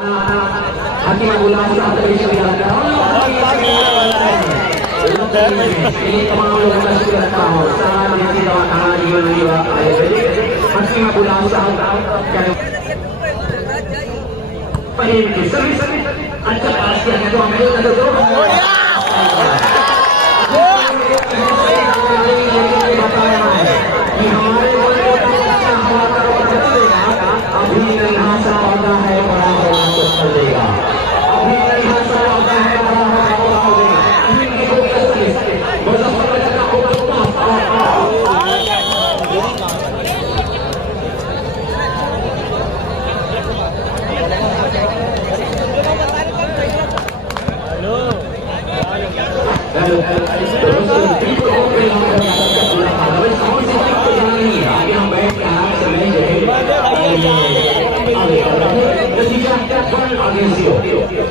हकीम गुलाम साहब का शुक्रिया अदा तमाम लोगों का शुक्रिया करता हूँ। सारा निजी दवाखाना जीवन हकीम गुलाम साहब सभी अच्छा पास किया है तो हमें बताया है कि हमारे अभी नन्हा सा होता है बड़ा होगा तो कर देगा। अभी नन्हा सा होता है बड़ा होगा तो कर देगा। अभी इनकी कोई कसर नहीं सके मुजफ्फरनगर का होगा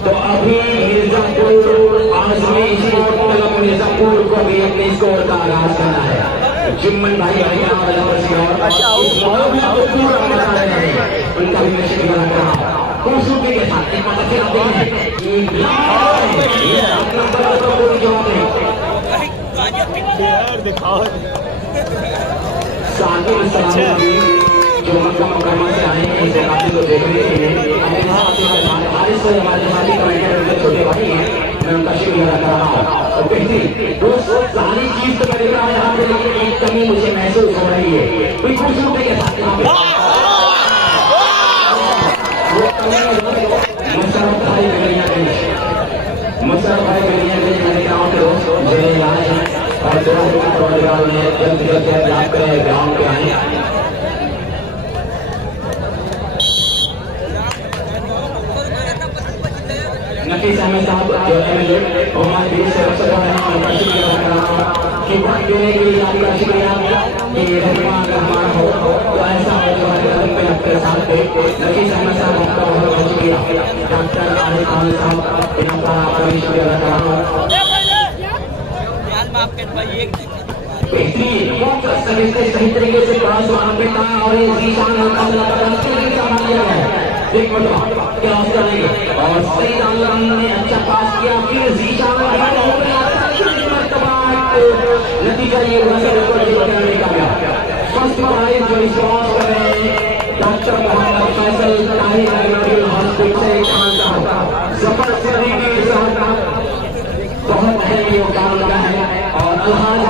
तो अभी मिर्जापुर आजमी मिर्जापुर को भी अपने स्कोर का आगाज करना है। जिम्मन भाई उनका भी मैं शुक्रिया कर रहा हूँ। खूबसूरती के साथ एक बार फिर दिखाओ जो मक्का मुकरमा से आए हैं इस जगह को देखने के लिए हमारे साथी कमेंटर छोटे भाई हैं, मैं उनका शुक्रिया अदा कर रहा हूँ। और बेहतरीन दोस्तों सारी चीज तो मैं देख रहा हूँ यहाँ पे, लेकिन एक कमी मुझे महसूस हो रही है कोई खूबसूरती के साथ यहाँ पे मुशर्रफ भाई बेलिया मैंने गाँव के दोस्त मेरे इलाज हैं और दोनों प्रोग्राम में जल्द से जल्द याद करें ग्राउंड पे आए। नफीस अहमद साहब जो MLA और हमारे देश से रक्षा कर रहे हैं उनका शुक्रिया कर रहा हूँ कि वक्त देने के लिए आपका शुक्रिया कि रहनुमा अगर हमारा हो तो ऐसा हो जो हमारे कदम पे आपके साथ थे। नफीस अहमद साहब आपका बहुत बहुत शुक्रिया। डॉक्टर आरिफ खान साहब इनका आपका भी शुक्रिया कर रहा हूँ। बेहतरीन सही तरीके से और जीशान एक मतलब क्या करेंगे और सही ने अच्छा पास किया फिर जीशान नतीजा ये फर्स्ट प्राइज जो रिस्पॉन्स कर रहे हैं doctor Mohammad Faisal Tahir Memorial Hospital से जफर सदीकी साहब बहुत अहम योगदान लगा है और अलहाज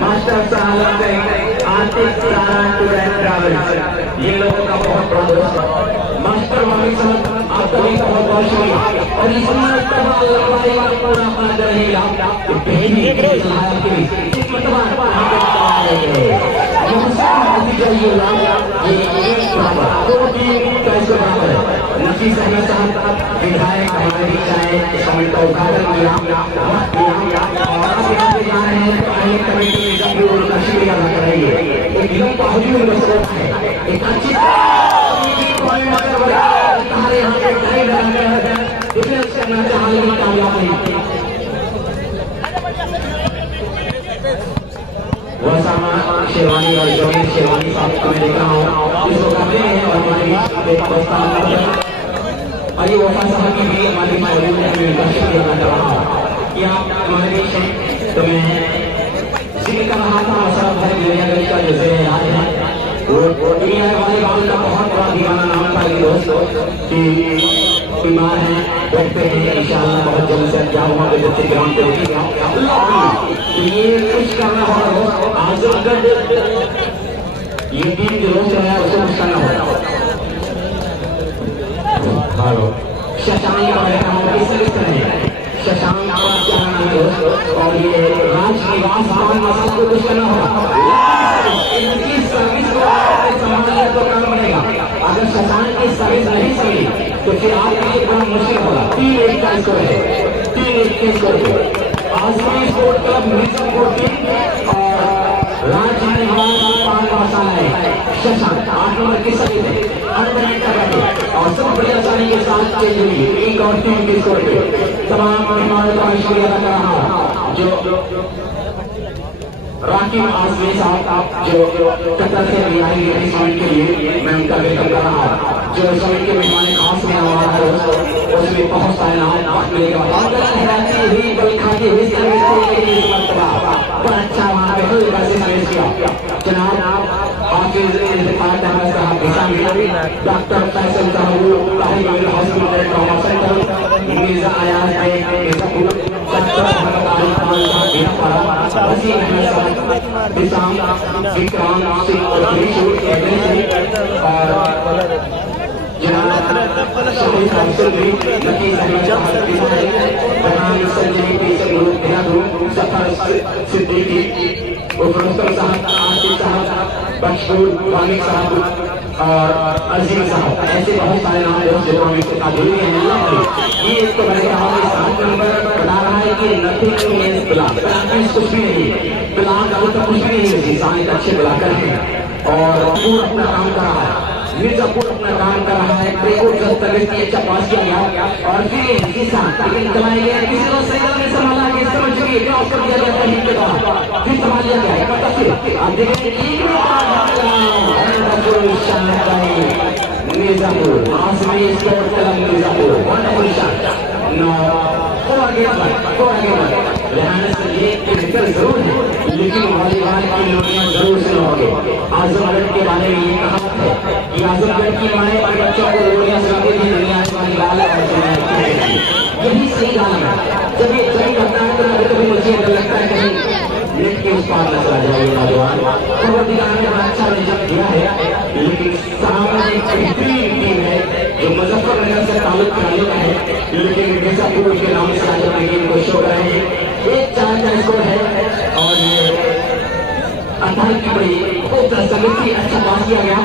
मास्टर साहब ये लोगों का बहुत बहुत मास्टर मालिक साहब आपका भी बहुत बहुत शुक्रिया। और इसमें पूरा फायदा रहेगा नफीस अहमद साहब विधायक हमारे बीच आए कमेटी का उद्घाटन किया उनका शुक्रिया अदा कर रही है। एक लोग का हजूर मसरूफ है एक अच्छी शेरवानी और जमीन शेरवानी साहब को मैं देख रहा हूँ जिसको करते हैं और हमारे अली वफा साहब की भी हमारी मौजूद है। मैं उनका शुक्रिया अदा कर रहा हूँ कि आप हमारे बीच हैं। तो मैं जिक्र कर रहा था मसरफ भाई दुनियागंज का जो इलाज है वो दुनिया वाले गाँव का बहुत बड़ा दीवाना नाम था ये दोस्त कि बीमार हैं बेड पे हैं इंशाअल्लाह बहुत जल्द से क्या हुआ बच्चे ग्राउंड पे होगी ये कुछ करना होगा आज अगर ये टीम जो रोक रहा है उसको कुछ करना होगा। शशांक का बैठा हूँ किस तरह शशांक आपका क्या नाम है और ये राजनिवास भवन मसाला को कुछ करना होगा इनकी सर्विस को संभालने को काम बनेगा। अगर शशांक की सर्विस नहीं सही तो फिर आपके लिए बड़ा मुश्किल होगा। 3-1 का स्कोर है 3-1 के स्कोर पे Azmi sport club Mirzapur team और राजनिवास मसाला है शशांक 8 नंबर की सर्विस है और सब बड़ी आसानी के साथ चेंज हुई एक और टीम के स्कोर पे तमाम मेहमानों का शुक्रिया अदा कर रहा हूँ जो राकिब आजमी साहब जो कतर से अभी आएंगे इस समय के लिए, मैं उनका वेलकम कर रहा हूँ। जो इस समय के मेहमान खास में हमारा है उसमें बहुत सारे नाम मिलेगा। हुई बड़ी खाती हुई बड़ा अच्छा वहाँ पे सर्विस किया जनाब। डॉक्टर फैसल साहब हॉस्पिटल ट्रॉमा सेंटर मिर्जा आयाज विक्रांत सिंह और सिद्दीकी और अजीम साहब, ऐसे बहुत सारे नाम जो ये तो हमें 7 नंबर बता रहा है कि नथिंग इज ब्लॉक, कुछ भी नहीं ब्लॉक अब तक कुछ भी नहीं है। सारे अच्छे ब्लॉकर हैं और पूरा अपना काम कर रहा है। मिर्जापुर अपना काम कर रहा है। अच्छा पास किया गया और फिर लेकिन दबाए गए किसी को सही में संभाला कि समझ चुकी है उसको दिया गया पहले के बाद फिर संभाल लिया गया। फिर आप देखेंगे मिर्जापुर आसमी स्कोर कलम मिर्जापुर वंडरफुल शॉट नो को आगे रहने से ये बेहतर जरूर है लेकिन वॉलीबॉल की लोटियां जरूर सुनोगे। आजमगढ़ के बारे में ये कहा है कि आजमगढ़ की माएँ और बच्चों को लोटियां सुनाती थी दुनिया वाली लाल और यही सही गाना है। जब ये सही करता है तो कभी मुझे डर लगता है कहीं नेट के उस पार न चला जाए नौजवान। कबड्डी का बड़ा अच्छा रिजल्ट दिया है लेकिन सामने एक बेहतरीन टीम है जो मुजफ्फरनगर से ताल्लुक कराने का है लेकिन मिर्जापुर के नाम से आज गेम को शो रहे हैं। 1-4 का स्कोर है और अठारह की बड़ी खूब समिति अच्छा पास किया गया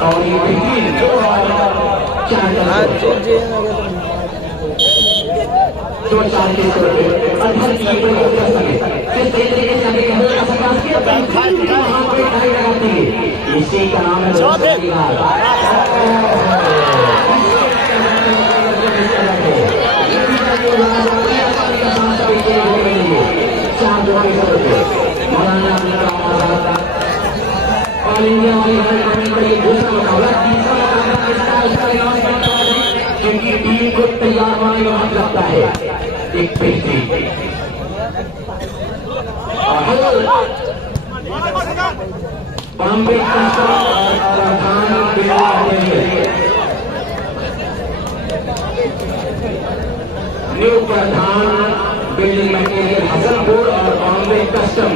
और ये बेहतरीन 2-4 के स्कोर पे अठारह की इसी का नाम है ऑल इंडिया दूसरा मुकाबला क्योंकि टीम को तैयार होने में वक्त लगता है। एक बेहतरीन बॉम्बे न्यू प्रधान बिल्डिंग मटेरियल हसनपुर और बॉम्बे कस्टम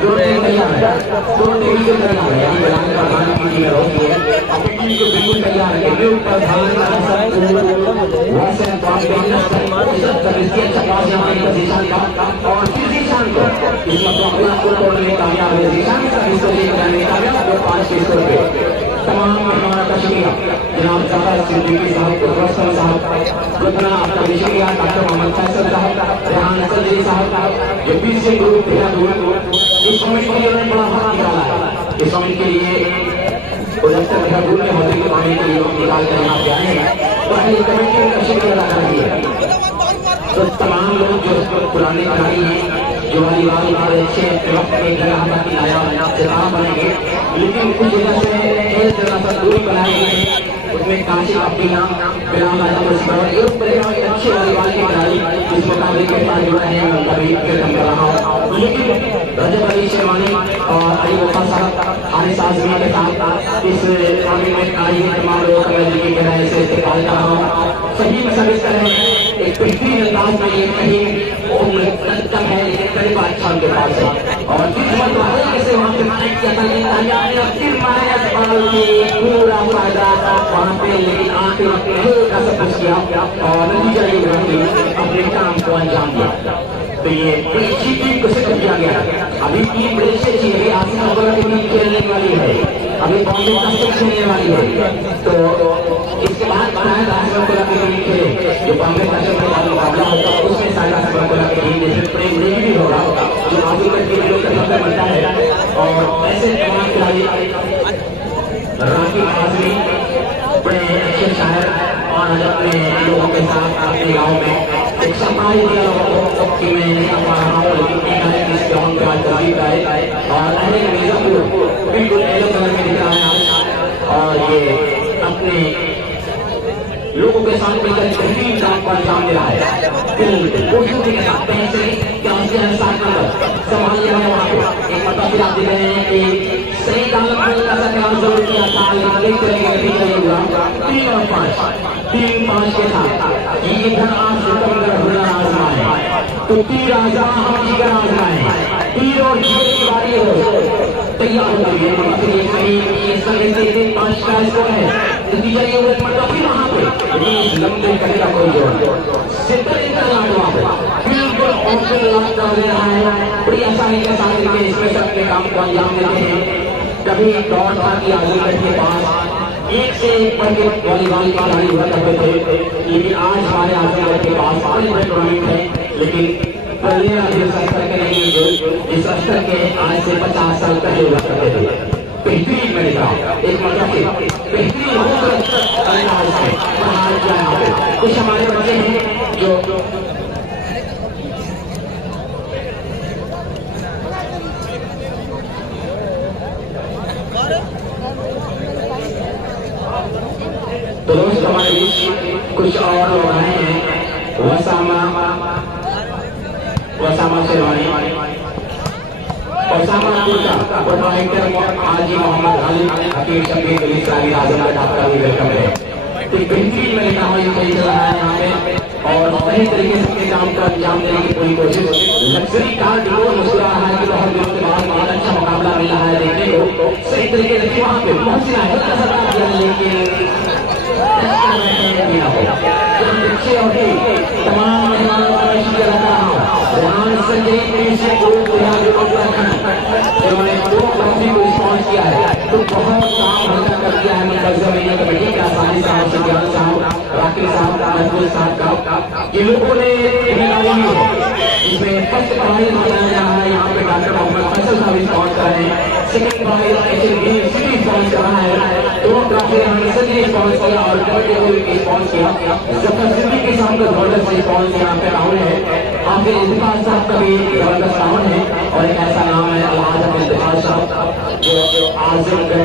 दो टीम तैयार है। दो टीम को तैयार है प्रधान की टीम होती है अपनी टीम को बिल्कुल तैयार है। न्यू प्रधान वैसे बॉम्बे कस्टम अच्छा पास यहाँ जीशान का और फिर जीशान को इस मुकाबला को तोड़ने में कामयाब है। जीशान का इसको लेकर कामयाब 5 के स्कोर पे तमाम मेहमानों का शुक्रिया जनाब जाफर सिद्दीकी साहब, रस्तम साहब, रुकना आपका भी शुक्रिया, डॉक्टर मोहम्मद फैसल साहब, रेहान असदरी साहब जो पीछे ग्रुप इस कमेटी के लिए बड़ा हाथ निकाला है। इस कमेटी के लिए देहरादून में होने के पानी के लिए निकाल कर यहाँ पे आए हैं तो कमेटी का शुक्रिया अदा करेंगे। तो तमाम लोग जो पुराने खिलाड़ी हैं जो वालीबॉल बड़े अच्छे वक्त में लाया सितारा बनेंगे लेकिन कुछ जगह से खेल जगह पर दूरी बनाए गए उसमें काशी अपनी नाम बिलाल अच्छे वालीबॉल के खिलाड़ी इस मुकाबले के साथ जुड़ा है उनका भी वेलकम कर रहा हूँ। लेकिन रजब अली शेरवानी और अली वफा साहब हारिस आजमी के साथ इस मामले में आई तमाम लोगों का की गहराई से इस्तेमाल कर रहा हूँ। सही में सर्विस करें एक बेहतरीन अंदाज में ये कहीं कम है लेकिन करीब अच्छा उनके पास है और जिस हल्के से वहाँ पे माइक पूरा फायदा वहाँ पे लेकिन आके हल्का सा कुछ किया और नतीजा ये अपने काम को अंजाम दिया। तो ये बड़ी अच्छी टीम को सेटअप किया गया। अभी टीम बड़ी अच्छी अच्छी है। आसिफ अब्दुल्ला की टीम खेलने वाली है, अभी बॉम्बे कस्टम खेलने वाली है। तो इसके बाद शायद आसिफ अब्दुल्ला की टीम खेले जो बॉम्बे कस्टम के बाद मुकाबला होगा उसमें शायद आसिफ अब्दुल्ला की टीम जैसे प्रेम लीग भी होगा जो आसिफ की लोग का बनता है और ऐसे तमाम खिलाड़ी राकिब आजमी बड़े अपने लोगों के साथ मिलकर बेहतरीन काम को अंजाम दे रहा है। खूबसूरती के साथ पैसे क्या उसके अनुसार संभाल लिया है। वहाँ पे एक मतलब फिर आप देख रहे हैं कि सही दालत का काम जरूर किया था, लेकिन तरीके से नहीं हुआ। 3 और 5 के साथ ये धन आज से कम आजमाए तो तीर आजा हम जीकर आजमाए। तीर और जीवन की बारी हो तैयार हो गई है। मतलब 5 का स्कोर है, नतीजा ये हुआ मतलब फिर वहाँ पे लंबे करेगा कोई जोर सिद्धर इतना लाडवा बिल्कुल ऑप्शन लाता दे रहा है। बड़ी आसानी के साथ इसमें सबके काम को अंजाम देते हैं। कभी दौड़ था कि आजमगढ़ के पास एक से एक बढ़ के वॉलीबॉल की खिलाड़ी हुआ करते थे, लेकिन आज हमारे आजमगढ़ के पास बड़े बड़े टूर्नामेंट है, लेकिन पहले जिस स्तर के नहीं जिस स्तर के आज से 50 साल पहले हुआ करते थे। बेहतरीन मैंने कहा एक मतलब बेहतरीन कुछ हमारे बच्चे हैं जो तो दोस्त हमारे बीच कुछ और लोग आए हैं। वसामा शेरवानी प्रोप्राइटर हाजी मोहम्मद अली हकीम शबीर अली सारी आजमगढ़, आपका भी वेलकम है। तो बेहतरीन मैंने कहा ये सही चल रहा है यहाँ पे और सही तरीके से काम को अंजाम देने की पूरी कोशिश। लग्जरी कार डिवोर मुस्कुरा रहा है कि बहुत दिनों के बाद बहुत अच्छा मुकाबला मिल रहा है देखने को। सही तरीके से वहाँ पे पहुंचना है, लेकिन तमाम मेहमानों का मैं शुक्रिया अदा कर रहा हूँ। ध्यान संजय जिन्होंने 2 ट्रॉफी को रिस्पॉन्स किया है, तो बहुत काम हल्का कर दिया है मुंतज़िम महीने कमेटी के आसानी साहब, सुफियान साहब, राकिब साहब, महफूज साहब का ये लोगों ने इसमें फर्स्ट प्राइज बनाया जा रहा है। यहाँ पे डॉक्टर मोहम्मद फैसल साहब रिस्पॉन्स कर रहे हैं, सेकंड प्राइज सिटी रिस्पॉन्स कर रहा है, 2 ट्रॉफी हमने सभी रिस्पॉन्स किया और कबड्डी को भी रिस्पॉन्स किया। जफर सिद्दीकी के सामने जबरदस्त रिस्पॉन्स यहाँ पे राहुल है, आखिर इल्तिफात साहब का भी जबरदस्त राहुल है और एक ऐसा नाम है अलहाज इल्तिफात साहब जो आजमगढ़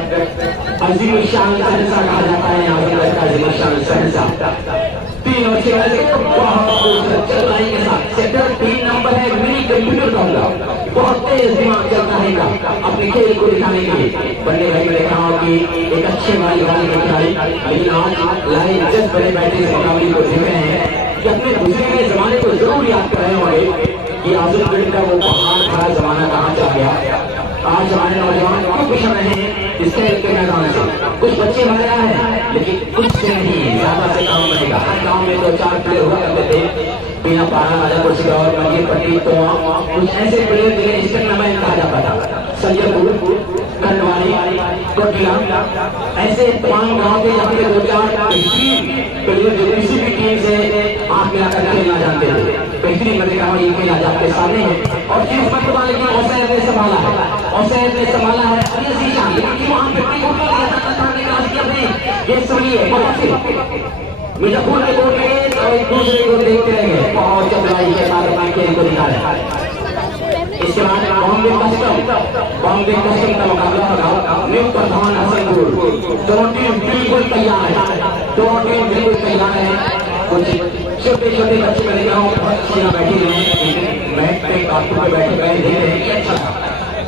अजीम शान सहरसा कहा जाता है। आजमगढ़ का अजीम शान सहरसा 3 और 6 चलाई के साथ सेक्टर 3 नंबर है। मिनी कंप्यूटर का बहुत तेज दिमाग चलता है इनका अपने खेल को दिखाने के लिए। बल्ले भाई मैंने कहा कि एक अच्छे वाली खिलाड़ी, लेकिन आज लाइन जस्ट बड़े बैठे इस मुकाबले को देख रहे हैं कि अपने गुजरे जमाने को जरूर याद कर रहे होंगे कि आजमगढ़ का वो पहाड़ खड़ा जमाना कहाँ चला गया। आज हमारे नौजवान बहुत खुश रहे हैं इस खेल के मैदान से। कुछ बच्चे भर रहा है, लेकिन कुछ से नहीं ज्यादा से काम बनेगा। हर गाँव में 2-4 प्लेयर हुआ करते थे, बिना पारा राजापुर से और मंदिर पट्टी, तो कुछ ऐसे प्लेयर जिन्हें इसका नाम कहा जाता था। सैयदपुर, कंडवानी, कोटिया, ऐसे तमाम गाँव के यहाँ पे 2-4 प्लेयर जो किसी भी टीम से आंख मिलाकर खेलना जानते थे। बेहतरीन मैंने कहा ये खेल आज आपके सामने है और जिस मरतबा लेकिन औसैद ने संभाला है, औसैद ने संभाला है लेकिन वहाँ पे ये सुनिए मिर्जापुर के कोर्ट में और एक दूसरे को देखते रहेंगे बहुत चतुराई के साथ अपने खेल को दिखाया। इसके बाद बॉम्बे कस्टम का मुकाबला होगा। न्यू प्रधान हसनपुर, दोनों टीम बिल्कुल तैयार है। कुछ छोटे बच्चे मैंने कहा बहुत अच्छी यहाँ बैठी हैं, मैट पे काफी पे बैठे गए देख रहे हैं। अच्छा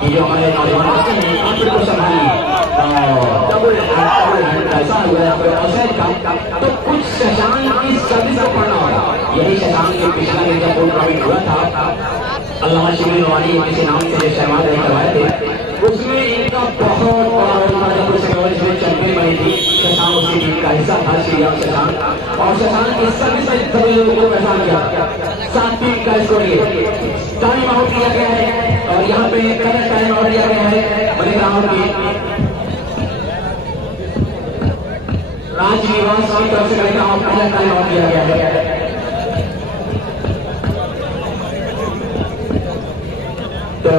ये जो हमारे नौजवान बच्चे हैं काफी को संभालिए ऐसा हुआ है तो कुछ शशांक की सर्विस को पढ़ना होगा। यही शशांक के पिछला मिर्जापुर टूर्नामेंट हुआ था, अल्लाह शिविर वाली किसी नाम से शहबाज नहीं करवाए थे, उसमें इनका बहुत बड़ा रोल था। जब उसमें चैंपियन बनी थी शशांक, उसकी टीम का हिस्सा था श्रीराम शशांक, और शशांक की सर्विस सभी लोगों को पहचान किया। 7-3 का स्कोर टाइम आउट किया गया है और यहाँ पे करेक्ट टाइम आउट किया गया है बड़े राउंड की राजनिवास की तरफ से पहला टाइम आउट किया गया है। तो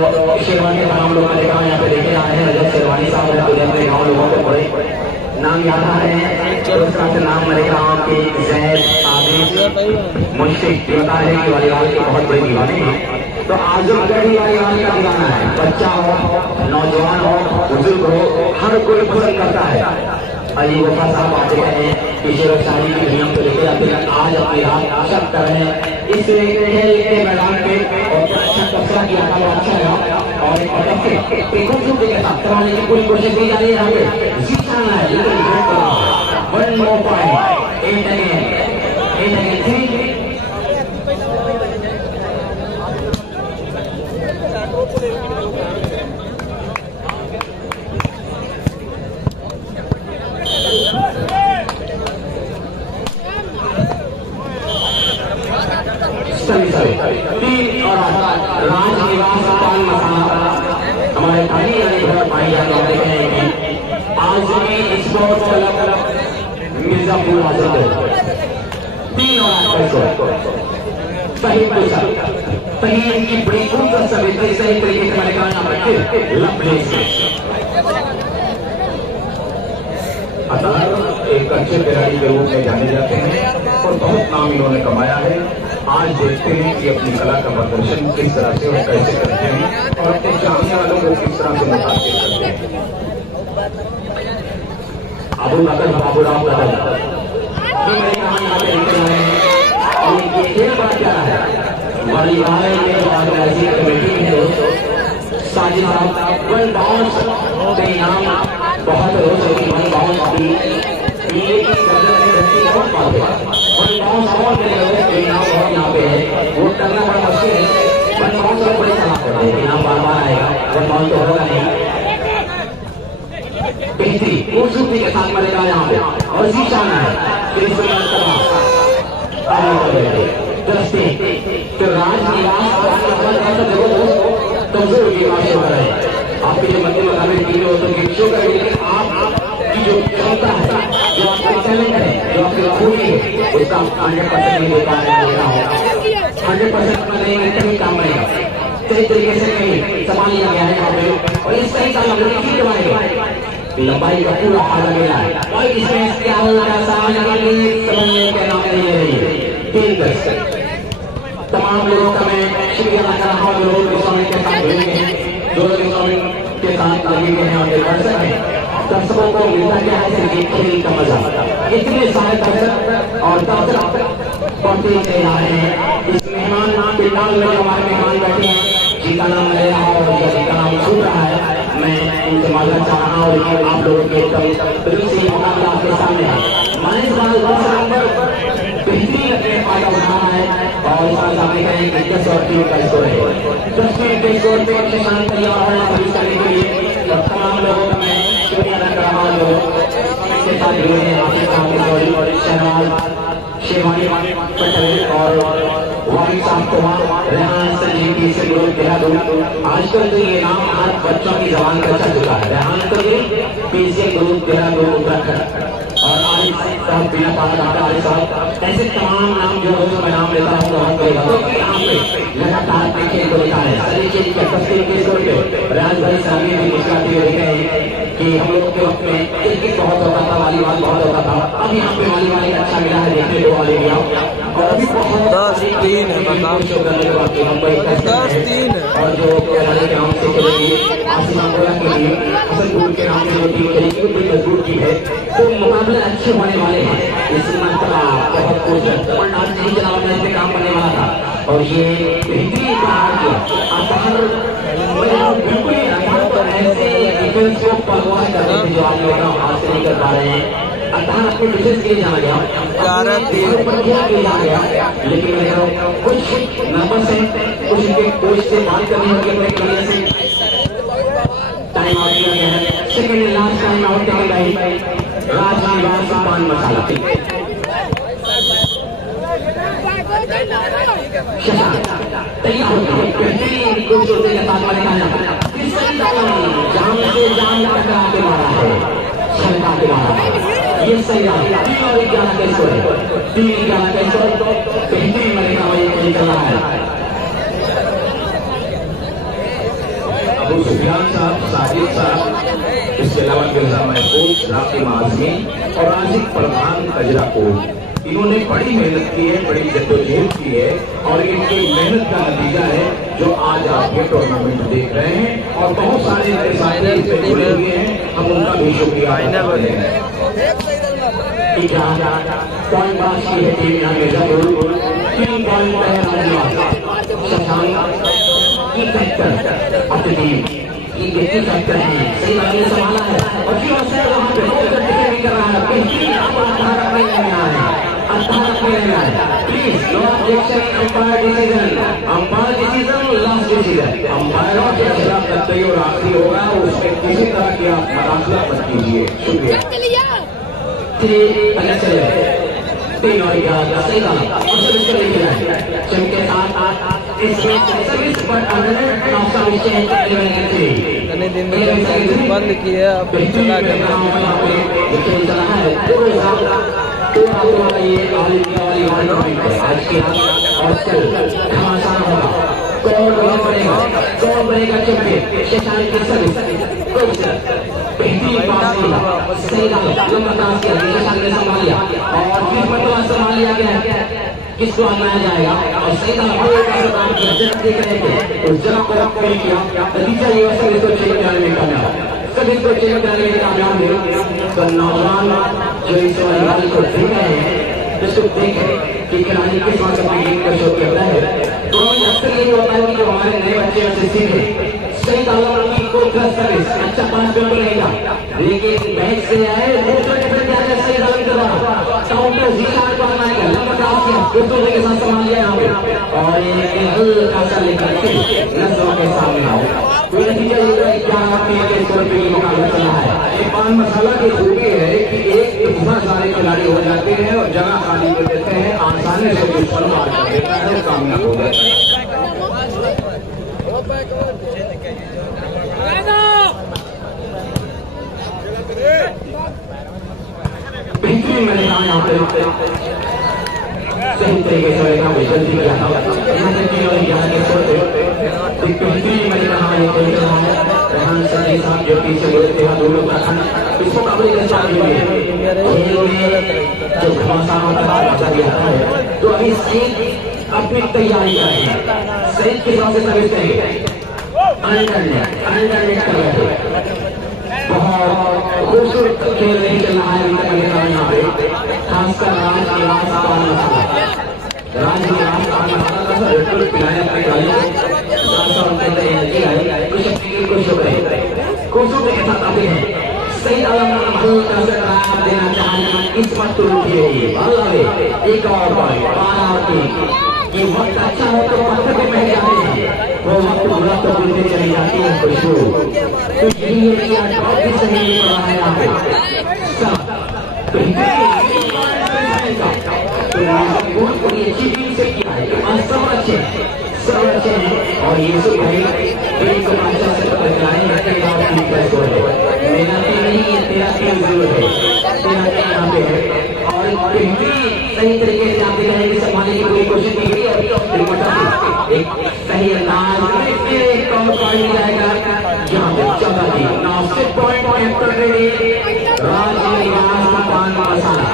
शेरवानी का नाम लोग देखा यहाँ पे देखे आ रहे हैं। रजत शेरवानी साहब अपने गाँव लोगों को बड़े नाम याद आ रहे हैं। उसका से नाम मैंने कहा कि जैद आदिश मुश्किल बता रहे कि वालीबाल की बहुत बड़ी दीवानी है। तो आजमगढ़ ही वालीबाल का दीवाना है। बच्चा हो, नौजवान हो, बुजुर्ग हो, हर कोई पसंद करता है। अली वफा साहब आ चुके हैं कि शेर शायरी की दुनिया को लेकर आते हैं। आज अपनी रात आशा कर रहे हैं इस खेल के मैदान पे और अच्छा कब्जा किया था, अच्छा रहा और एक खूबसूरती के साथ कराने की पूरी कोशिश की जा रही है। यहाँ पे जीतना है लेकिन वन मोर पॉइंट, 8 अगेन 3। और राजनिवास पान मसाला हमारे थानी पाई जाते हैं कि आज भी स्पोर्ट्स क्लब मिर्जापुर आजाद 3 और सही पूछा सही इनकी बड़ी खूबसूरत सभी सही तरीके से एक अच्छे खिलाड़ी के रूप में जाने जाते हैं और बहुत नाम इन्होंने कमाया है। आज देखते हैं कि अपनी कला का प्रदर्शन किस तरह से और कैसे करते हैं और अपने चाहने वालों को किस तरह से मुतासिर करते हैं। अबू बकर बाबूराव क्या है वॉलीबॉल कमेटी में साजिद साहब वन बाउंस के इनाम बहुत रोज होती वन बाउंस अभी वन बाउंस और इनाम बहुत यहाँ पे है, वो करना बड़ा मुश्किल है। वन बाउंस और बड़ी सलाह करते हैं, इनाम बार बार आएगा, वन बाउंस तो होगा नहीं। बेहतरी खूबसूरती के साथ मरेगा यहाँ पे और जीशान है तो राजनिवास कमजोर की बात हो रहा है। आपके जो मध्य मुकाबले टीम हो तो गेटों का लेकिन आपकी जो क्षमता है, जो आपका टैलेंट है, जो आपकी खूबी है, उसका 100% नहीं दे पा रहे होगा। 100% नहीं कहीं काम रहेगा, सही तरीके से कहीं संभाल लिया गया है यहाँ पे और इस सही काम लंबाई का पूरा आधा मिला है और इसमें क्या होगा समझने के नाम नहीं ले रही है। 3 तमाम लोगों का मैं शुक्रिया अदा कर रहा हूँ जो लोग स्वामी के साथ जुड़े हैं, जो लोग स्वामी के साथ लगे हुए हैं और दर्शक हैं। दर्शकों को मिलता क्या है कि खेल का मजा, इतने सारे दर्शक और दर्शक बढ़ते चले जा रहे हैं। इस मेहमान के नाम में हमारे मेहमान बैठे हैं जिनका नाम ले रहा और जिनका नाम छूट रहा है, मैं उनसे मालूम चाह रहा हूँ और आप लोगों के दिल से मुकाबला आपके सामने है। माने बेहतरीन अपने फायदा उठा रहा है और इस सामने कहें कि 10 और 3 का स्कोर है। 10 मिनट के स्कोर पे निशान तैयार है अभी करने के लिए और तमाम लोगों का मैं शुक्रिया अदा कर रहा हूँ जो इसके साथ जुड़े हैं। आपके सामने शहनाज शेरवानी पटेल और वाली साहब कुमार रेहान संजीवी से लोग देहरादून। आजकल तो ये नाम हर बच्चों की जबान पर चल चुका है। रेहान संजीवी पीसीए ग्रुप देहरादून उत्तराखंड और आरिफ साहब बिना पास आरिफ साहब, ऐसे तमाम नाम जो रोज मैं नाम लेता हूँ बहुत करेगा तो यहाँ पे लगातार खेल को लेता है। सारी चीज के तस्वीर के स्कोर पे राज भाई साहब भी मुस्कुराते हुए देख रहे हैं कि हम लोग के वक्त में क्रिकेट बहुत होता था, वॉलीबॉल बहुत होता था। अब यहाँ पे वॉलीबॉल अच्छा मिला है देखने को वाले भी और अभी बहुत 10-3 है बताओ 10-3 और जो हमारे ग्राउंड से खेलेगी आसिमापुरा के लिए हसनपुर के नाम से टीम खेलेगी वो बड़ी मजबूत टीम है तो मुकाबले अच्छे होने वाले हैं। इस मरतबा बहुत कुछ आज नहीं जनाब में इसमें काम करने वाला था और ये बेहतरीन बाहर किया बिल्कुल ऐसे डिफेंस को परवाह कर रहे थे जो आज लोग हाथ से नहीं कर पा रहे हैं। अर्थात अपने डिफेंस के लिए जाना गया लेकिन कुछ नंबर से कुछ इनके कोच से बात करनी होगी अपने करियर से। टाइम आउट किया गया है, सेकेंड लास्ट टाइम आउट किया गया है राजनिवास पान मसाला तैयार बेहतरीन खूबसूरती के साथ जान से जान टकरा के मारा है, छलका के मारा है। ये सही और 11 के स्कोर है, 3-11 के स्कोर बेहतरीन मरेगा वही निकल रहा है। अबू सुफियान साहब, साजिद साहब, इसके अलावा मिर्जा महफूज, राफी आजमी और आसिफ प्रधान कजरापुर इन्होंने बड़ी मेहनत की है, बड़ी जद्दोजहद की है और इनकी मेहनत का नतीजा है जो आज आप ये टूर्नामेंट देख रहे हैं और बहुत सारे इनके साथी इससे जुड़े हुए हैं, हम उनका भी शुक्रिया अदा करते हैं। पॉइंट पास की है टीम यहाँ मिर्जापुर, 3 पॉइंट है फैक्टर अपनी टीम की गति फैक्टर है, सही बात ने संभाला है और फिर अवसर वहां पे नहीं कर रहा है, please no objection, umpire decision last decision, umpire और फैसला करते और आखिरी होगा उसमें किसी तरह की आप मदाखला मत कीजिए। शुक्रिया। 3 और 11 सही कहा के साथ दिन में बंद की है अब चला कौन बनेगा चैंपियन? शशांक की सर्विस संभाल लिया और फिर पटवा संभाल लिया गया, किसको आजमाया जाएगा और सही देख रहे थे उस जगह को नहीं किया, नतीजा ये सभी को चेक करने में कामयाब, सभी को चेक करने में कामयाब है। तो नौजवान जो इस वाली को देख रहे हैं जिसको देखें कि खिलाड़ी किस बात अपनी गेम का शो करता है, तो अक्सर यही होता है कि जो हमारे नए बच्चे ऐसे सीखे सही दावा को सर्विस अच्छा 5 पेपर रहेगा, लेकिन मैच से आए सही दावा के द्वारा काउंटर जीता बनाएगा, लंबा क्रॉस किया दोस्तों के साथ संभाल लिया यहाँ पे और हल्का सा लेकर के नजरों के सामने आओ। कोई नतीजा ये है क्या के स्कोर पे मुकाबला चला है। ये पान मसाला की खूबी है कि एक बहुत सारे खिलाड़ी हो जाते हैं और जगह खाली कर देते हैं, आसानी से दुश्मन मार कर देता है, कामयाब हो जाता है। बेहतरीन मैंने कहा यहाँ पे सही तरीके से जल्दी किया था, बेहतरीन मैंने कहा ये खेल रहा है रेहान सनी साहब जो पीछे बोलते हैं दोनों का इसको काफी अच्छा जो घमासान होता है तो अभी सही अपनी तैयारी करें, सही के हिसाब से सर्विस करेंगे, अंडरनेट कर रहे थे, बहुत खूबसूरत खेल नहीं चल रहा है यहाँ पे, खासकर राजनिवास पिलाया अपने खिलाड़ियों को खूबसूरती के साथ आते हैं। सही देना चाहना इस वक्त तो रुकिए एक और ये वक्त अच्छा हो तो पत्थर पे बह जाते हैं, वो वक्त बुरा तो दिल चली जाती है खुशबू। तो यही है कि आज बहुत भी सही नहीं पड़ा है यहाँ पे तो ये अच्छी टीम से किया है, सब अच्छे हैं और ये सब भाई को अच्छा से बताएं मेरा टीम नहीं है, तेरा टीम जरूर है, तेरा टीम यहाँ पे है और सही तरीके से आप रहेंगे संभालने की पूरी कोशिश की गई और एक सही अंदाज में एक और पॉइंट जाएगा यहाँ पे 14 थी 9 पॉइंट राजनिवास पान मसाला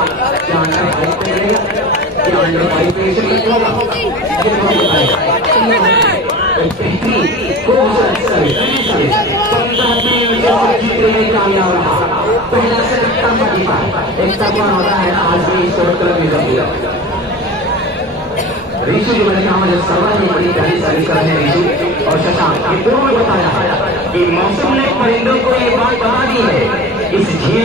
कामयाब रहा, पहला से होता है आज भी ऋषि जो मैंने कहा सर्वर में बड़ी प्यारी सर्विस कर रहे हैं ऋषि और शशांक, ये दोनों ने बताया कि मौसम ने परिंदों को ये बात बता दी है इस झील